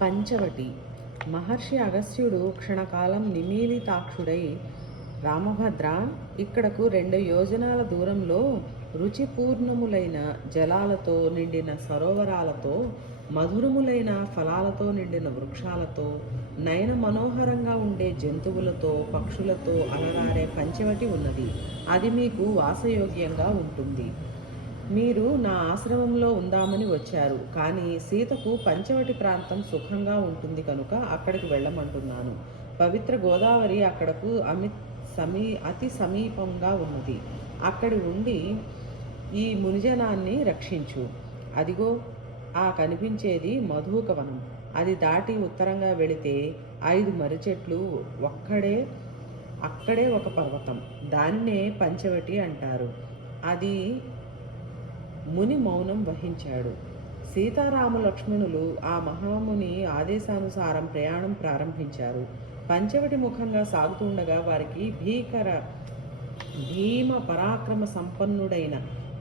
పంచవటి. మహర్షి అగస్త్యుడు క్షణకాలం నిమీలితాక్షుడై, రామభద్ర, ఇక్కడకు 2 యోజనాల దూరంలో రుచిపూర్ణములైన జలాలతో నిండిన సరోవరాలతో, మధురములైన ఫలాలతో నిండిన వృక్షాలతో, నయన మనోహరంగా ఉండే జంతువులతో, పక్షులతో అలరారే పంచవటి ఉన్నది. అది మీకు వాసయోగ్యంగా ఉంటుంది. మీరు నా ఆశ్రమంలో ఉందామని వచ్చారు, కానీ సీతకు పంచవటి ప్రాంతం సుఖంగా ఉంటుంది కనుక అక్కడికి వెళ్ళమంటున్నాను. పవిత్ర గోదావరి అక్కడకు అతి సమీపంగా ఉన్నది. అక్కడి ఉండి ఈ మునిజనాన్ని రక్షించు. అదిగో ఆ కనిపించేది మధుకవనం. అది దాటి ఉత్తరంగా వెళితే 5 మర్రి చెట్లు, అక్కడే ఒక పర్వతం. దానినే పంచవటి అంటారు. అది ముని మౌనం వహించాడు. సీతారామ లక్ష్మణులు ఆ మహాముని ఆదేశానుసారం ప్రయాణం ప్రారంభించారు. పంచవటి ముఖంగా సాగుతుండగా వారికి భీమ పరాక్రమ సంపన్నుడైన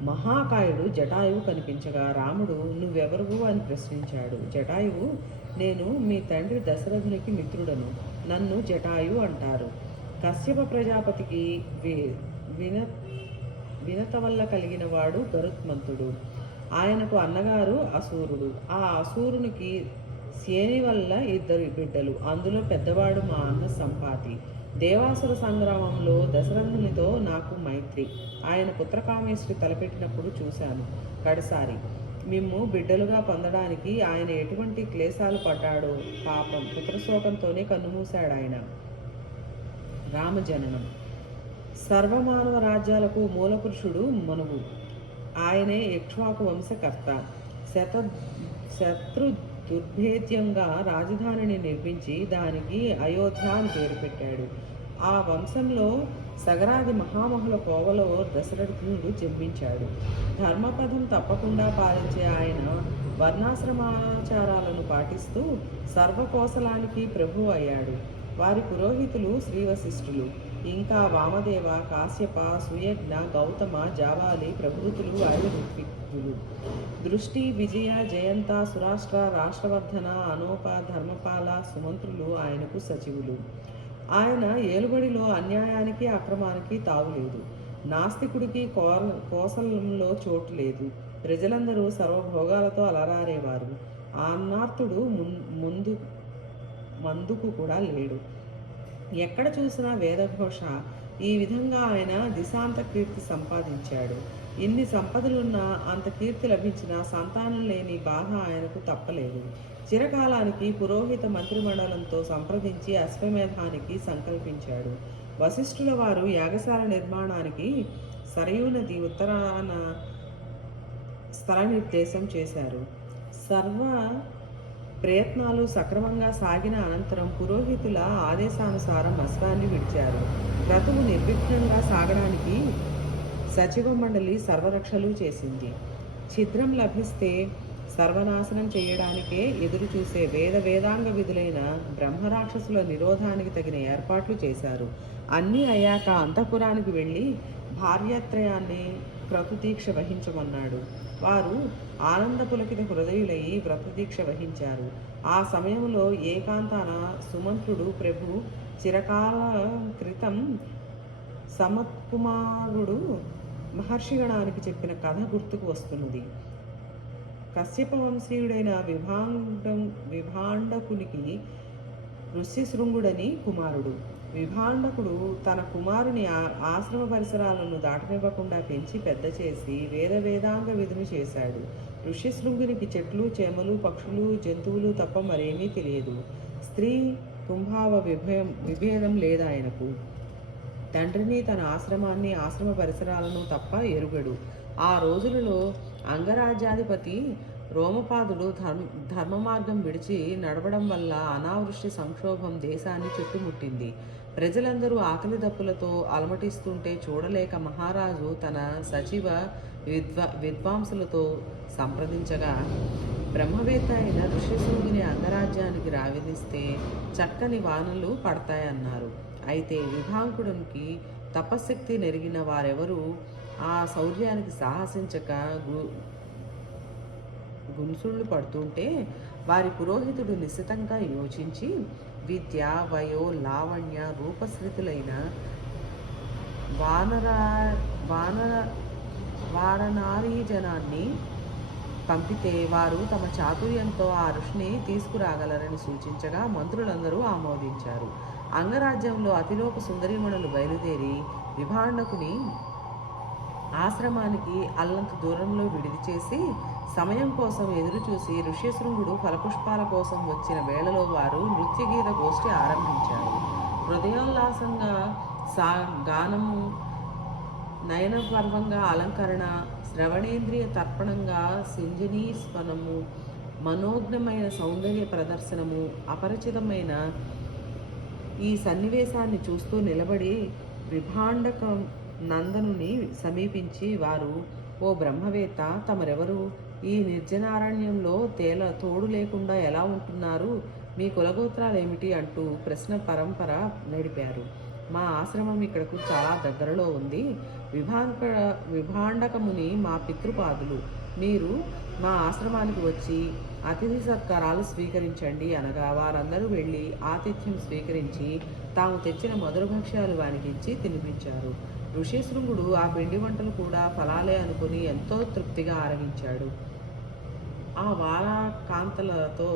మహాకాయుడు జటాయువు కనిపించగా, రాముడు నువ్వెవరువు అని ప్రశ్నించాడు. జటాయువు, నేను మీ తండ్రి దశరథునికి మిత్రుడను. నన్ను జటాయు అంటారు. కశ్యప ప్రజాపతికి వినత వల్ల కలిగిన వాడు గరుత్మంతుడు. ఆయనకు అన్నగారు అసూరుడు. ఆ అసూరునికి సేని వల్ల 2 బిడ్డలు. అందులో పెద్దవాడు మా అన్న సంపాతి. దేవాసుర సంగ్రామంలో దశరథునితో నాకు మైత్రి. ఆయన పుత్రకామేశ్వరి తలపెట్టినప్పుడు చూశాను కడసారి. మిమ్ము బిడ్డలుగా పొందడానికి ఆయన ఎటువంటి క్లేశాలు పడ్డాడో పాపం. పుత్రశోకంతోనే కన్నుమూశాడాయన. రామజననం. సర్వమానవ రాజ్యాలకు మూలపురుషుడు మనువు. ఆయనే ఇక్ష్వాకు వంశకర్త. శత్రు దుర్భేద్యంగా రాజధానిని నిర్మించి దానికి అయోధ్య అని పేరు పెట్టాడు. ఆ వంశంలో సగరాది మహామహుల కోవలో దశరథుడు జన్మించాడు. ధర్మపదం తప్పకుండా పాలించే ఆయన వర్ణాశ్రమాచారాలను పాటిస్తూ సర్వకోసలానికి ప్రభు అయ్యాడు. వారి పురోహితులు శ్రీవశిష్ఠులు, ఇంకా వామదేవ, కాశ్యప, సుయజ్ఞ, గౌతమ, జాబాలి ప్రభృతులు ఆయన ఋత్విజులు. దృష్టి, విజయ, జయంత, సురాష్ట్ర, రాష్ట్రవర్ధన, అనోప, ధర్మపాల, సుమంత్రులు ఆయనకు సచివులు. ఆయన ఏలుబడిలో అన్యాయానికి అక్రమానికి తావులేదు. నాస్తికుడికి కోసలంలో చోటు లేదు. ప్రజలందరూ సర్వభోగాలతో అలరారేవారు. అన్నార్తుడు మందుకు కూడా లేడు. ఎక్కడ చూసినా వేదఘోష. ఈ విధంగా ఆయన దిశాంత కీర్తి సంపాదించాడు. ఇన్ని సంపదలున్నా, అంత కీర్తి లభించినా సంతానం లేని బాధ ఆయనకు తప్పలేదు. చిరకాలానికి పురోహిత మంత్రిమండలంతో సంప్రదించి అశ్వమేధానికి సంకల్పించాడు. వశిష్ఠుల వారు యాగశాల నిర్మాణానికి సరయూ నది ఉత్తరాన స్థల నిర్దేశం చేశారు. సర్వ ప్రయత్నాలు సక్రమంగా సాగిన అనంతరం పురోహితుల ఆదేశానుసారం అశ్వాన్ని విడిచారు. క్రతువు నిర్విఘ్నంగా సాగడానికి సచివ మండలి సర్వరక్షలు చేసింది. ఛిద్రం లభిస్తే సర్వనాశనం చేయడానికే ఎదురు చూసే వేదాంగ విధులైన బ్రహ్మరాక్షసుల నిరోధానికి తగిన ఏర్పాట్లు చేశారు. అన్నీ అయ్యాక అంతఃపురానికి వెళ్ళి భార్యాత్రయాన్ని వ్రతదీక్ష వహించమన్నాడు. వారు ఆనందపులకిత హృదయులయ్యి వ్రతదీక్ష వహించారు. ఆ సమయంలో ఏకాంతాన సుమంత్రుడు ప్రభు చిరకాల క్రితం సమత్కుమారుడు మహర్షిగణానికి చెప్పిన కథ గుర్తుకు వస్తున్నది. కశ్యప వంశీయుడైన విభాండకునికి ఋష్యశృంగుడని కుమారుడు. విభాండకుడు తన కుమారుని ఆశ్రమ పరిసరాలను దాటనివ్వకుండా పెంచి పెద్ద చేసి వేదాంగ విధులు చేశాడు. ఋష్యశృంగునికి చెట్లు, చేమలు, పక్షులు, జంతువులు తప్ప మరేమీ తెలియదు. స్త్రీ కుంభావ విభేదం లేదాయనకు. తండ్రిని, తన ఆశ్రమాన్ని, ఆశ్రమ పరిసరాలను తప్ప ఎరుగడు. ఆ రోజులలో అంగరాజ్యాధిపతి రోమపాదుడు ధర్మ మార్గం విడిచి నడవడం వల్ల అనావృష్టి సంక్షోభం దేశాన్ని చుట్టుముట్టింది. ప్రజలందరూ ఆకలి దప్పులతో అలమటిస్తుంటే చూడలేక మహారాజు తన సచివ విద్వాంసులతో సంప్రదించగా, బ్రహ్మవేత్త అయిన ఋష్యశృంగుని అంగరాజ్యానికి రావిదిస్తే చక్కని వానలు పడతాయన్నారు. అయితే విభాంకుడికి తపశక్తి నెరిగిన వారెవరూ ఆ శౌర్యానికి సాహసించక గున్సుళ్ళు పడుతుంటే వారి పురోహితుడు నిశితంగా యోచించి విద్య, వయో, లావణ్య, రూపశ్రితులైన వానర వానర వారణారీజనాన్ని పంపితే వారు తమ చాతుర్యంతో ఆ ఋషిని తీసుకురాగలరని సూచించగా మంత్రులందరూ ఆమోదించారు. అంగరాజ్యంలో అతిలోక సుందరీమణులు బయలుదేరి విభాండకుని ఆశ్రమానికి అల్లంత దూరంలో విడిది చేసి సమయం కోసం ఎదురుచూసి ఋష్యశృంగుడు ఫలపుష్పాల కోసం వచ్చిన వేళలో వారు నృత్యగీత గోష్ఠి ఆరంభించారు. హృదయోల్లాసంగా గానము, నయనపర్వంగా అలంకరణ, శ్రవణేంద్రియ తర్పణంగా సింజనీ స్వనము, మనోజ్ఞమైన సౌందర్య ప్రదర్శనము. అపరిచితమైన ఈ సన్నివేశాన్ని చూస్తూ నిలబడి విభాండక నందనుని సమీపించి వారు, ఓ బ్రహ్మవేత్త, తమరెవరు? ఈ నిర్జనారణ్యంలో తోడు లేకుండా ఎలా ఉంటున్నారు? మీ కులగోత్రాలేమిటి అంటూ ప్రశ్న పరంపర నడిపారు. మా ఆశ్రమం ఇక్కడకు చాలా దగ్గరలో ఉంది. విభాండకముని మా పితృపాదులు. మీరు మా ఆశ్రమానికి వచ్చి అతిథి సత్కారాలు స్వీకరించండి అనగా వారందరూ వెళ్ళి ఆతిథ్యం స్వీకరించి తాము తెచ్చిన మధుర భక్ష్యాలు వానికి ఇచ్చి తినిపించారు. ఋష్యశృంగుడు ఆ పిండి వంటలు కూడా ఫలాలే అనుకుని ఎంతో తృప్తిగా ఆరగించాడు. ఆ వారాకాంతలతో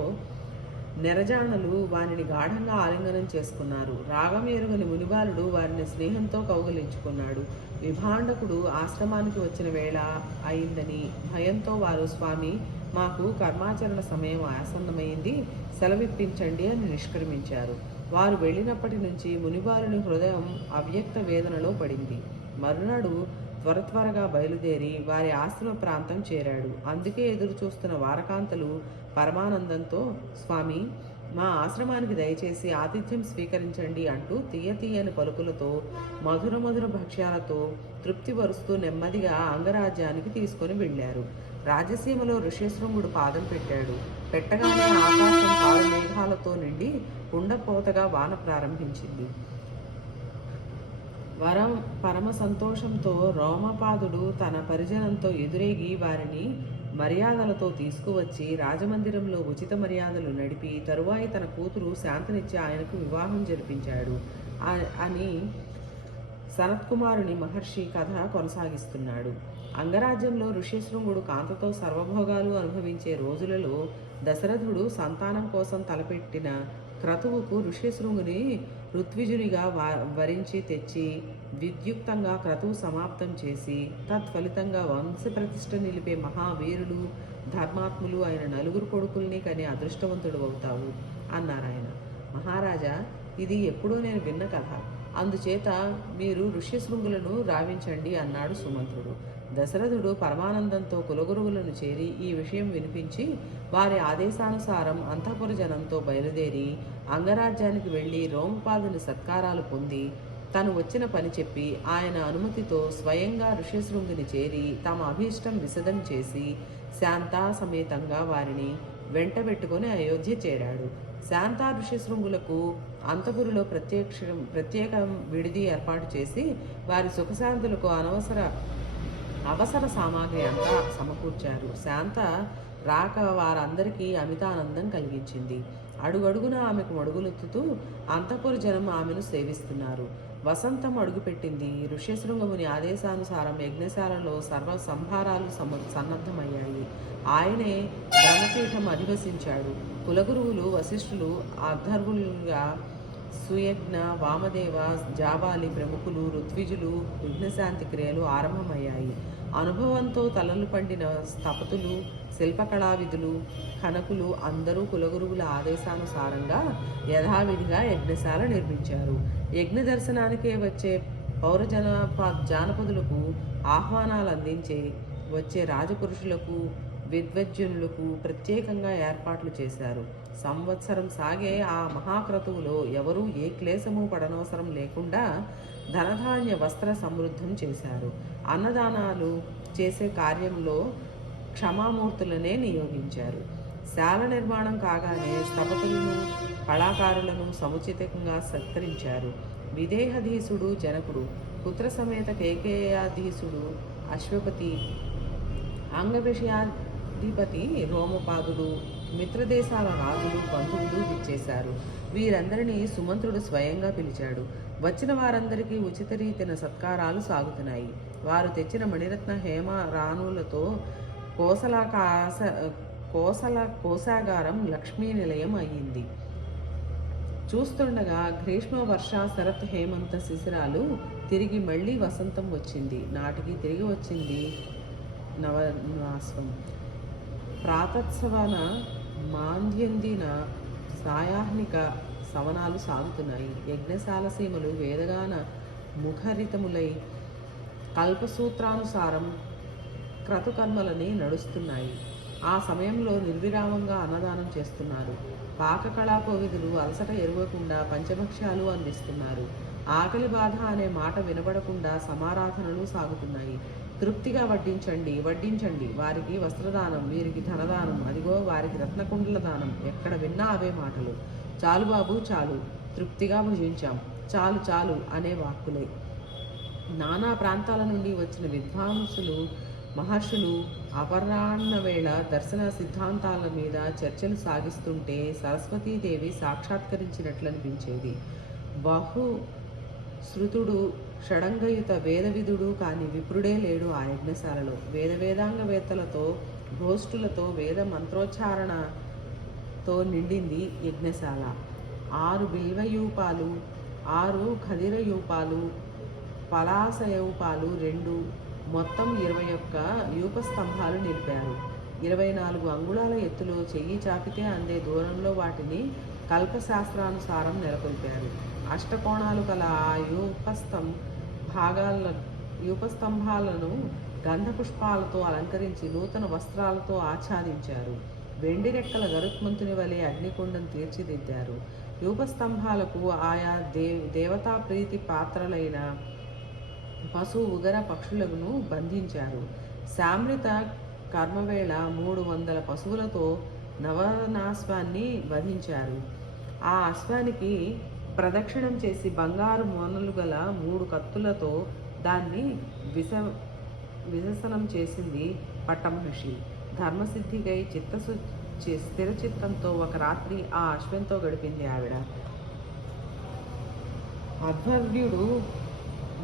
నెరజానలు వారిని గాఢంగా ఆలింగనం చేసుకున్నారు. రాగం ఎరుగని మునిబాలుడు వారిని స్నేహంతో కౌగలించుకున్నాడు. విభాండకుడు ఆశ్రమానికి వచ్చిన వేళ అయిందని భయంతో వారు, స్వామి, మాకు కర్మాచరణ సమయం ఆసన్నమైంది, సెలవిప్పించండి అని నిష్క్రమించారు. వారు వెళ్ళినప్పటి నుంచి మునిబాలుని హృదయం అవ్యక్త వేదనలో పడింది. మరునాడు త్వరగా బయలుదేరి వారి ఆశ్రమ ప్రాంతం చేరాడు. అందుకే ఎదురు చూస్తున్న వారకాంతలు పరమానందంతో, స్వామి, మా ఆశ్రమానికి దయచేసి ఆతిథ్యం స్వీకరించండి అంటూ తీయని పలుకులతో మధుర భక్ష్యాలతో తృప్తిపరుస్తూ నెమ్మదిగా అంగరాజ్యానికి తీసుకొని వెళ్ళారు. రాజసీమలో ఋష్యశృంగుడు పాదం పెట్టాడు. పెట్టగానే ఆకాశం కారు మేఘాలతో నిండి కుండపోతగా వాన ప్రారంభించింది. పరమ సంతోషంతో రోమపాదుడు తన పరిజనంతో ఎదురేగి వారిని మర్యాదలతో తీసుకువచ్చి రాజమందిరంలో ఉచిత మర్యాదలు నడిపి తరువాయి తన కూతురు శాంతనిచ్చి ఆయనకు వివాహం జరిపించాడు అని సనత్కుమారుని మహర్షి కథ కొనసాగిస్తున్నాడు. అంగరాజ్యంలో ఋష్యశృంగుడు కాంతతో సర్వభోగాలు అనుభవించే రోజులలో దశరథుడు సంతానం కోసం తలపెట్టిన క్రతువుకు ఋష్యశృంగుని ఋత్విజునిగా వరించి తెచ్చి విద్యుక్తంగా క్రతువు సమాప్తం చేసి తత్ఫలితంగా వంశప్రతిష్ఠ నిలిపే మహావీరులు, ధర్మాత్ములు అయిన 4 కొడుకుల్ని కనే అదృష్టవంతుడు అవుతావు అన్నారాయన. మహారాజా, ఇది ఎప్పుడూ నేను విన్న కథ. అందుచేత మీరు ఋష్యశృంగులను రావించండి అన్నాడు సుమంత్రుడు. దశరథుడు పరమానందంతో కులగురువులను చేరి ఈ విషయం వినిపించి వారి ఆదేశానుసారం అంతఃపుర జనంతో బయలుదేరి అంగరాజ్యానికి వెళ్ళి రోమపాదుని సత్కారాలు పొంది తను వచ్చిన పని చెప్పి ఆయన అనుమతితో స్వయంగా ఋష్యశృంగుని చేరి తమ అభీష్టం విశదం చేసి శాంతా సమేతంగా వారిని వెంటబెట్టుకొని అయోధ్య చేరాడు. శాంతా ఋష్యశృంగులకు అంతపురిలో ప్రత్యేక విడిది ఏర్పాటు చేసి వారి సుఖశాంతులకు అవసర సామాగ్రి అంతా సమకూర్చారు. శాంత రాక వారందరికీ అమితానందం కలిగించింది. అడుగడుగున ఆమెకు మడుగులెత్తుతూ అంతఃపుర జనం ఆమెను సేవిస్తున్నారు. వసంతం అడుగుపెట్టింది. ఋష్యశృంగముని ఆదేశానుసారం యజ్ఞశాలలో సర్వ సంభారాలు సన్నద్ధమయ్యాయి. ఆయనే బ్రహ్మపీఠం అధివసించాడు. కులగురువులు వశిష్ఠులు అధర్వులుగా సుయజ్ఞ, వామదేవ, జాబాలి ప్రముఖులు, ఋత్విజులు యజ్ఞశాంతి క్రియలు ఆరంభమయ్యాయి. అనుభవంతో తలలు పండిన స్థపతులు, శిల్పకళావిధులు, కనకులు అందరూ కులగురువుల ఆదేశానుసారంగా యథావిధిగా యజ్ఞశాల నిర్మించారు. యజ్ఞ దర్శనానికే వచ్చే జానపదులకు ఆహ్వానాలు వచ్చే రాజపురుషులకు, విద్వజ్జనులకు ప్రత్యేకంగా ఏర్పాట్లు చేశారు. సంవత్సరం సాగే ఆ మహాక్రతువులో ఎవరూ ఏ క్లేశము పడనవసరం లేకుండా ధనధాన్య వస్త్ర సమృద్ధం చేశారు. అన్నదానాలు చేసే కార్యంలో క్షమామూర్తులనే నియోగించారు. శాల నిర్మాణం కాగానే స్థపతులను, కళాకారులను సముచితంగా సత్కరించారు. విదేహధీసుడు జనకుడు, పుత్ర సమేత కేకేయాధీసుడు అశ్వపతి, అధిపతి రోమపాదుడు, మిత్రదేశాల రాజులు బంధువులు విచ్చేశారు. వీరందరినీ సుమంత్రుడు స్వయంగా పిలిచాడు. వచ్చిన వారందరికీ ఉచిత రీతిన సత్కారాలు సాగుతున్నాయి. వారు తెచ్చిన మణిరత్న హేమ రాణులతో కోసల కోశాగారం లక్ష్మీ నిలయం అయ్యింది. చూస్తుండగా గ్రీష్మ వర్ష శరత్ హేమంత శిశిరాలు తిరిగి మళ్ళీ వసంతం వచ్చింది. నాటికి తిరిగి వచ్చింది నవనాశ్వం. ప్రాతత్సవన మాంద్యందిన సాయాహ్నిక సవనాలు సాగుతున్నాయి. యజ్ఞశాల సీమలు వేదగాన ముఖరితములై కల్పసూత్రానుసారం క్రతుకర్మలని నడుస్తున్నాయి. ఆ సమయంలో నిర్విరామంగా అన్నదానం చేస్తున్నారు. పాకకళా కోవిదులు అలసట ఎరుగకుండా పంచభక్ష్యాలు అందిస్తున్నారు. ఆకలి బాధ అనే మాట వినబడకుండా సమారాధనలు సాగుతున్నాయి. తృప్తిగా వడ్డించండి, వడ్డించండి. వారికి వస్త్రదానం, వీరికి ధనదానం, అదిగో వారికి రత్నకుండల దానం. ఎక్కడ విన్నా అవే మాటలు. చాలు బాబు చాలు, తృప్తిగా భుజించాం, చాలు చాలు అనే వాక్కులే. నానా ప్రాంతాల నుండి వచ్చిన విద్వాంసులు, మహర్షులు అపరాహ్న వేళ దర్శన సిద్ధాంతాల మీద చర్చలు సాగిస్తుంటే సరస్వతీదేవి సాక్షాత్కరించినట్లనిపించేది. బహు శృతుడు, షడంగయుత వేదవిధుడు కాని విప్రుడే లేడు ఆ యజ్ఞశాలలో. వేదాంగవేత్తలతో, గోష్ఠులతో, వేద మంత్రోచ్చారణతో నిండింది యజ్ఞశాల. 6 బిల్వయూపాలు, 6 ఖదిరయూపాలు, పలాసయూపాలు 2, మొత్తం 21 యూపస్తంభాలు నిలిపారు. 24 అంగుళాల ఎత్తులో చెయ్యి చాపితే అందే దూరంలో వాటిని కల్పశాస్త్రానుసారం నెలకొల్పారు. అష్టకోణాలు కల ఆ యూపస్తంభాలను గంధపుష్పాలతో అలంకరించి నూతన వస్త్రాలతో ఆచ్ఛాదించారు. వెండి రెక్కల గరుత్మంతుని వలె అగ్నికుండం తీర్చిదిద్దారు. యూపస్తంభాలకు ఆయా దేవతా ప్రీతి పాత్రలైన పశు, ఉగర పక్షులను బంధించారు. శామృత కర్మవేళ 300 పశువులతో నవనాశ్వాన్ని వధించారు. ఆ అశ్వానికి ప్రదక్షిణం చేసి బంగారు మోనలు గల 3 కత్తులతో దాన్ని విససనం చేసింది పట్టమహర్షి. ధర్మసిద్ధికై స్థిర చిత్తంతో ఒక రాత్రి ఆ అశ్వంతో గడిపింది ఆవిడ. అధ్వర్యుడు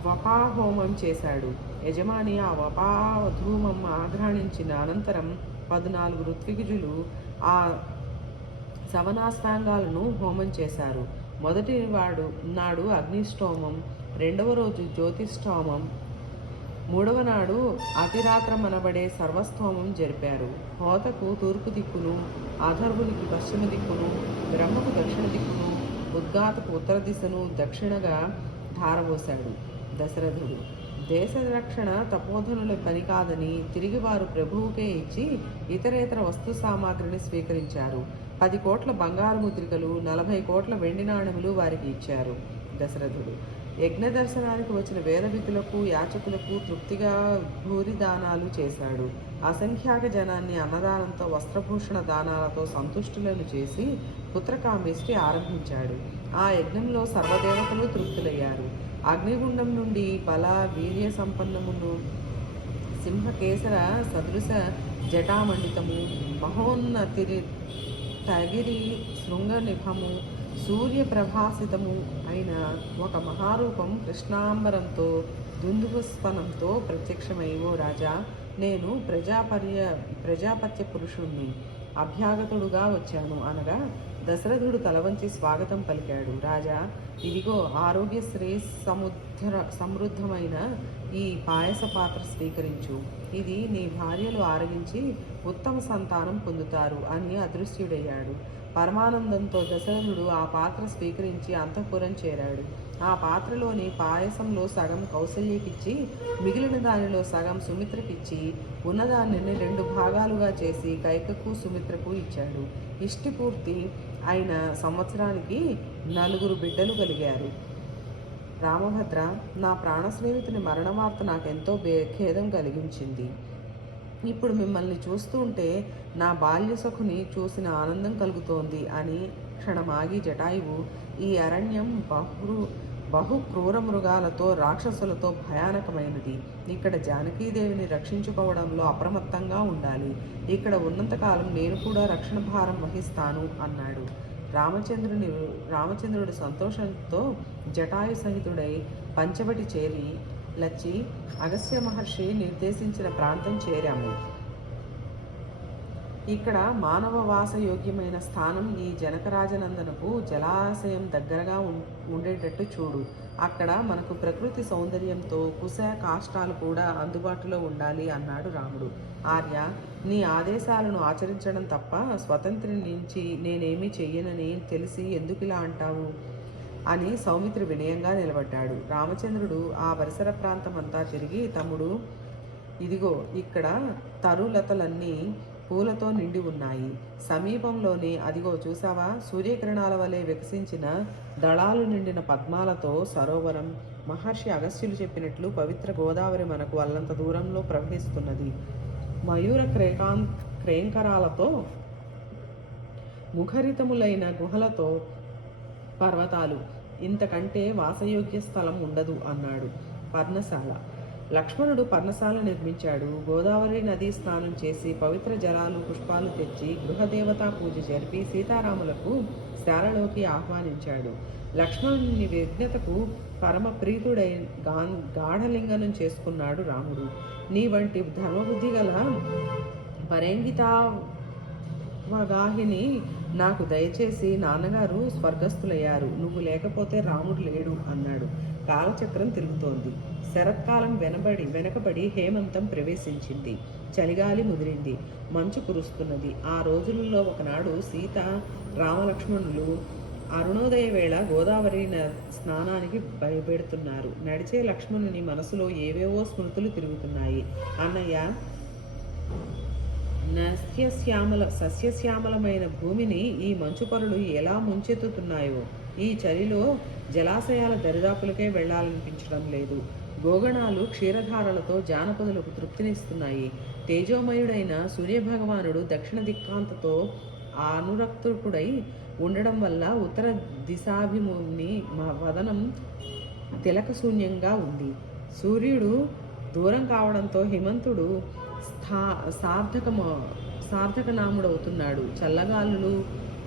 వపాహోమం చేశాడు. యజమాని ఆ వపాధూమం ఆఘ్రాణించిన అనంతరం 14 ఋత్వికుజులు ఆ సవనాస్తాంగాలను హోమం చేశారు. మొదటి నాడు అగ్నిష్టోమం, 2వ రోజు జ్యోతిష్టోమం, 3వ నాడు అతిరాత్రమనబడే సర్వస్తోమం జరిపారు. హోతకు తూర్పు దిక్కును, అధర్వునికి పశ్చిమ దిక్కును, బ్రహ్మకు దక్షిణ దిక్కును, ఉద్గాతకు ఉత్తర దిశను దక్షిణగా ధారపోశాడు దశరథుడు. దేశ రక్షణ తపోధనుల పని కాదని తిరిగి వారు ప్రభువుకే ఇచ్చి ఇతరేతర వస్తు సామాగ్రిని స్వీకరించారు. 10 కోట్ల బంగారు ముద్రికలు, 40 కోట్ల వెండి నాణెములు వారికి ఇచ్చారు దశరథుడు. యజ్ఞ దర్శనానికి వచ్చిన వేదవిధులకు, యాచకులకు తృప్తిగా భూరిదానాలు చేశాడు. అసంఖ్యాక జనాన్ని అన్నదానంతో, వస్త్రభూషణ దానాలతో సంతుష్టులను చేసి పుత్రకామేష్టి ఆరంభించాడు. ఆ యజ్ఞంలో సర్వదేవతలు తృప్తులయ్యారు. అగ్నిగుండం నుండి బల వీర్య సంపన్నమును, సింహకేసర సదృశ జటామండితము, మహోన్నతి తగిరి శృంగ నిభము, సూర్యప్రభాసితము అయిన ఒక మహారూపం కృష్ణాంబరంతో దుందుపుష్పనంతో ప్రత్యక్షమై, ఓ రాజా, నేను ప్రజాపత్య పురుషుణ్ణి, అభ్యాగతుడుగా వచ్చాను అనగా దశరథుడు తలవంచి స్వాగతం పలికాడు. రాజా, ఇదిగో ఆరోగ్యశ్రీ సమృద్ధమైన ఈ పాయస పాత్ర స్వీకరించు. ఇది నీ భార్యలు ఆరగించి ఉత్తమ సంతానం పొందుతారు అని అదృశ్యుడయ్యాడు. పరమానందంతో దశరథుడు ఆ పాత్ర స్వీకరించి అంతఃపురం చేరాడు. ఆ పాత్రలోని పాయసంలో సగం కౌసల్యకిచ్చి, మిగిలిన దానిలో సగం సుమిత్రకిచ్చి, ఉన్నదాన్ని 2 భాగాలుగా చేసి కైకకు, సుమిత్రకు ఇచ్చాడు. ఇష్టి పూర్తి అయిన సంవత్సరానికి 4 బిడ్డలు కలిగారు. రామభద్ర, నా ప్రాణ స్నేహితుని మరణ వార్త నాకెంతో ఖేదం కలిగించింది. ఇప్పుడు మిమ్మల్ని చూస్తుంటే నా బాల్య సఖుని చూసిన ఆనందం కలుగుతోంది అని క్షణమాగి జటాయువు, ఈ అరణ్యం బహు క్రూర మృగాలతో రాక్షసులతో భయానకమైనది. ఇక్కడ జానకీదేవిని రక్షించుకోవడంలో అప్రమత్తంగా ఉండాలి. ఇక్కడ ఉన్నంతకాలం నేను కూడా రక్షణ భారం వహిస్తాను అన్నాడు. రామచంద్రుడు సంతోషంతో జటాయు సహితుడై పంచవటి చేరి లచ్చి అగస్త్య మహర్షి నిర్దేశించిన ప్రాంతం చేరాము. ఇక్కడ మానవ వాసయోగ్యమైన స్థానం ఈ జనకరాజనందనకు జలాశయం దగ్గరగా ఉండేటట్టు చూడు. అక్కడ మనకు ప్రకృతి సౌందర్యంతో కుశ కాష్టాలు కూడా అందుబాటులో ఉండాలి అన్నాడు రాముడు. ఆర్య, నీ ఆదేశాలను ఆచరించడం తప్ప స్వతంత్రి నుంచి నేనేమీ చెయ్యనని తెలిసి ఎందుకు ఇలా అంటావు అని సౌమిత్రి వినయంగా నిలబడ్డాడు. రామచంద్రుడు ఆ పరిసర ప్రాంతమంతా తిరిగి, తమ్ముడు, ఇదిగో ఇక్కడ తరులతలన్నీ పూలతో నిండి ఉన్నాయి. సమీపంలోని అదిగో చూసావా, సూర్యకిరణాల వలె వికసించిన దళాలు నిండిన పద్మాలతో సరోవరం. మహర్షి అగస్త్యులు చెప్పినట్లు పవిత్ర గోదావరి మనకు అల్లంత దూరంలో ప్రవహిస్తున్నది. మయూర క్రేంకరాలతో ముఖరితములైన గుహలతో పర్వతాలు. ఇంతకంటే వాసయోగ్య స్థలం ఉండదు అన్నాడు. పర్ణశాల. లక్ష్మణుడు పర్ణశాల నిర్మించాడు. గోదావరి నదీ స్నానం చేసి పవిత్ర జలాలు పుష్పాలు తెచ్చి గృహదేవతా పూజ జరిపి సీతారాములకు శాలలోకి ఆహ్వానించాడు. లక్ష్మణుని విజ్ఞతకు పరమ ప్రీతుడై గాఢలింగనం చేసుకున్నాడు రాముడు. నీ వంటి ధర్మబుద్ధి గల పరేంగితావగాహిని నాకు దయచేసి నాన్నగారు స్వర్గస్థులయ్యారు, నువ్వు రాముడు లేడు అన్నాడు. కాలచక్రం తిరుగుతోంది. శరత్కాలం వెనకబడి హేమంతం ప్రవేశించింది. చలిగాలి ముదిరింది. మంచు కురుస్తున్నది. ఆ రోజులలో ఒకనాడు సీత రామలక్ష్మణులు అరుణోదయ వేళ గోదావరి స్నానానికి భయపెడుతున్నారు. నడిచే లక్ష్మణుని మనసులో ఏవేవో స్మృతులు తిరుగుతున్నాయి. అన్నయ్య, సస్యశ్యామలమైన భూమిని ఈ మంచు పొరలు ఎలా ముంచెత్తుతున్నాయో. ఈ చలిలో జలాశయాల దరిదాపులకే వెళ్లాలనిపించడం లేదు. గోగణాలు క్షీరధారలతో జానపదులకు తృప్తినిస్తున్నాయి. తేజోమయుడైన సూర్యభగవానుడు దక్షిణ దిక్కాంతతో అనురక్తుడై ఉండడం వల్ల ఉత్తర దిశాభిముని వదనం తిలకశూన్యంగా ఉంది. సూర్యుడు దూరం కావడంతో హిమంతుడు సార్థకనాముడవుతున్నాడు. చల్లగాలులు,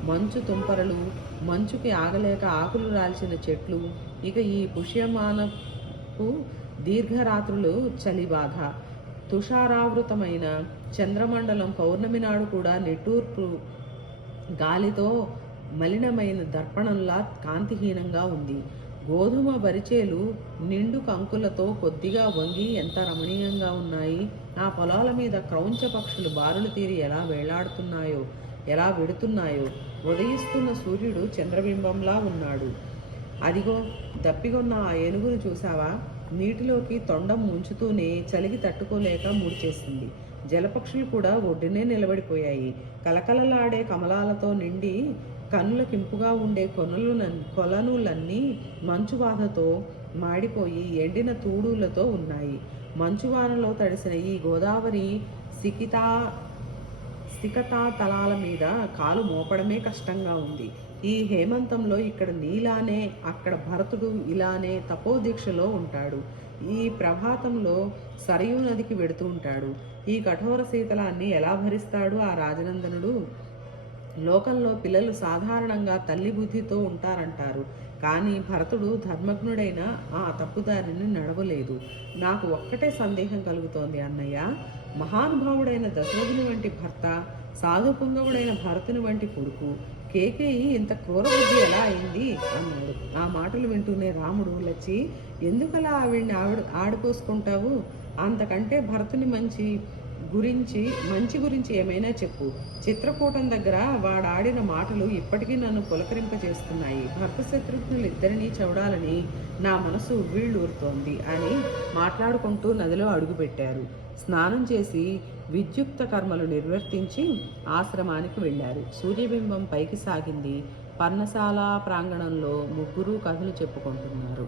మంచు తుంపరలు, మంచుకి ఆగలేక ఆకులు రాల్చిన చెట్లు, ఇక ఈ పుష్యమానపు దీర్ఘరాత్రులు చలిబాధ. తుషారావృతమైన చంద్రమండలం పౌర్ణమి నాడు కూడా నిట్టూర్పు గాలితో మలినమైన దర్పణంలా కాంతిహీనంగా ఉంది. గోధుమ వరిచేలు నిండు కంకులతో కొద్దిగా వంగి ఎంత రమణీయంగా ఉన్నాయి. ఆ పొలాల మీద క్రౌంచ పక్షులు బారులు తీరి ఎలా వెడుతున్నాయో. ఉదయిస్తున్న సూర్యుడు చంద్రబింబంలా ఉన్నాడు. అదిగో దప్పిగొన్న ఆ ఏనుగును చూసావా? నీటిలోకి తొండం ముంచుతూనే చలికి తట్టుకోలేక ముడిచేసింది. జలపక్షులు కూడా ఒడ్డునే నిలబడిపోయాయి. కలకలలాడే కమలాలతో నిండి కన్నులకింపుగా ఉండే కొలనులన్నీ మంచుబాధతో మాడిపోయి ఎండిన తూడులతో ఉన్నాయి. మంచువానలో తడిసిన ఈ గోదావరి సికతా తలాల మీద కాలు మోపడమే కష్టంగా ఉంది. ఈ హేమంతంలో ఇక్కడ నీలానే, అక్కడ భరతుడు ఇలానే తపోదీక్షలో ఉంటాడు. ఈ ప్రభాతంలో సరయూ నదికి వెడుతూ ఉంటాడు. ఈ కఠోర శీతలాన్ని ఎలా భరిస్తాడు ఆ రాజనందనుడు? లోకంలో పిల్లలు సాధారణంగా తల్లి బుద్ధితో ఉంటారంటారు. కానీ భరతుడు ధర్మజ్ఞుడైన ఆ తప్పుదారిని నడవలేదు. నాకు ఒక్కటే సందేహం కలుగుతోంది అన్నయ్య. మహానుభావుడైన దశరథుని వంటి భర్త, సాధుపుంగవుడైన భరతుని వంటి కొడుకు, కేకేయి ఇంత క్రూర బుద్ధి ఎలా అయింది అన్నాడు. ఆ మాటలు వింటూనే రాముడు, లచ్చి, ఎందుకలా ఆడిపోసుకుంటావు? అంతకంటే భరతుని మంచి గురించి ఏమైనా చెప్పు. చిత్రకూటం దగ్గర వాడాడిన మాటలు ఇప్పటికీ నన్ను పులకరింపజేస్తున్నాయి. భర్త శత్రుఘ్నులు ఇద్దరినీ చూడాలని నా మనసు ఉవ్విళ్ళూరుతోంది అని మాట్లాడుకుంటూ నదిలో అడుగుపెట్టారు. స్నానం చేసి విద్యుక్త కర్మలు నిర్వర్తించి ఆశ్రమానికి వెళ్ళారు. సూర్యబింబం పైకి సాగింది. పర్ణశాల ప్రాంగణంలో ముగ్గురు కథలు చెప్పుకుంటున్నారు.